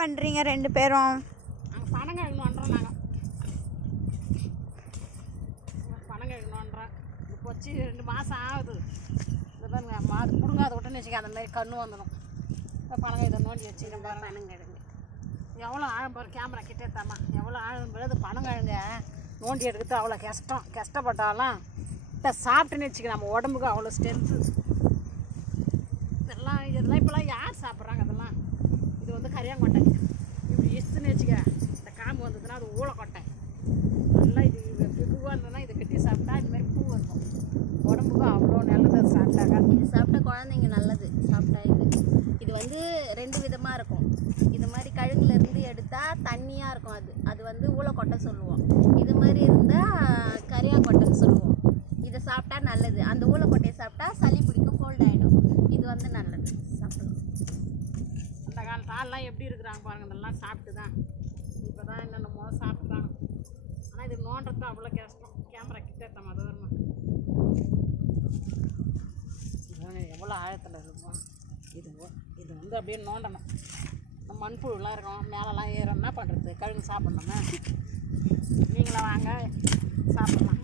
பண்ணுறீங்க ரெண்டு பேரும்? நாங்கள் பனங்கிழங்கு நோண்டுறோம். பனங்கிழங்கு நோண்டுறோம். இப்போ வச்சு 2 மாதம் ஆகுது. இந்த பாருங்க மாடு பிடுங்காத விட்டுன்னு வச்சுக்க அந்த மாதிரி கண்ணு வந்துடும். இப்போ பனங்கிழங்கு நோண்டி வச்சுக்கிறேன் பாருங்க. பனங்கிழங்கு எவ்வளோ ஆழம் பாரு, கேமரா கிட்டே தாம்மா எவ்வளோ ஆழம் போது. பனங்கிழங்க நோண்டி எடுக்கிறது அவ்வளோ கஷ்டப்பட்டாலும் இப்போ சாப்பிட்டுன்னு வச்சுக்க நம்ம உடம்புக்கு அவ்வளோ ஸ்ட்ரென்த்து. இதெல்லாம் இப்போலாம் யார் சாப்பிட்றாங்க? அதெல்லாம் இது வந்து கரியாங்கொட்டை. இப்படி இஸ்துன்னு வச்சுக்க இந்த காம்பு வந்ததுன்னா அது ஊழக்கொட்டை. நல்லா இது பிகுவாக இருந்ததுன்னா இதை கட்டி சாப்பிட்டா இதுமாதிரி பூ இருக்கும். உடம்புக்கு அவ்வளோ நல்லது. அது சாப்பிட்டாக்கா இது சாப்பிட்டா குழந்தைங்க நல்லது சாப்பிட்டா. இது வந்து 2 விதமாக இருக்கும். இது மாதிரி கழுகுலேருந்து எடுத்தால் தண்ணியாக இருக்கும். அது வந்து ஊழக்கொட்டை சொல்லுவோம். இது மாதிரி இருந்தால் கரியாங்கொட்டைன்னு சொல்லுவோம். இதை சாப்பிட்டா நல்லது. அந்த ஊழக்கொட்டையை சாப்பிட்டா சளி பிடிக்கும், கோல்ட் ஆகிடும். இது வந்து நல்லது, சாப்பிடலாம். அந்த காலத்து ஆள்லாம் எப்படி இருக்கிறாங்க பாருங்கள். இதெல்லாம் சாப்பிட்டு தான் இப்போ தான் என்னென்னமோ சாப்பிட்றாங்க. ஆனால் இது நோண்டுறது அவ்வளோ கஷ்டம். கேமரா கிட்ட ஏற்ற மாதிரி வரணும். எவ்வளோ ஆழத்தில் இருக்கும். இது வந்து அப்படியே நோண்டணும். மண்புழுலாம் இருக்கும் மேலெலாம் ஏறும். என்ன பண்ணுறது? கழுகு சாப்பிட்ணுமே. நீங்களும் வாங்க சாப்பிட்லாம்.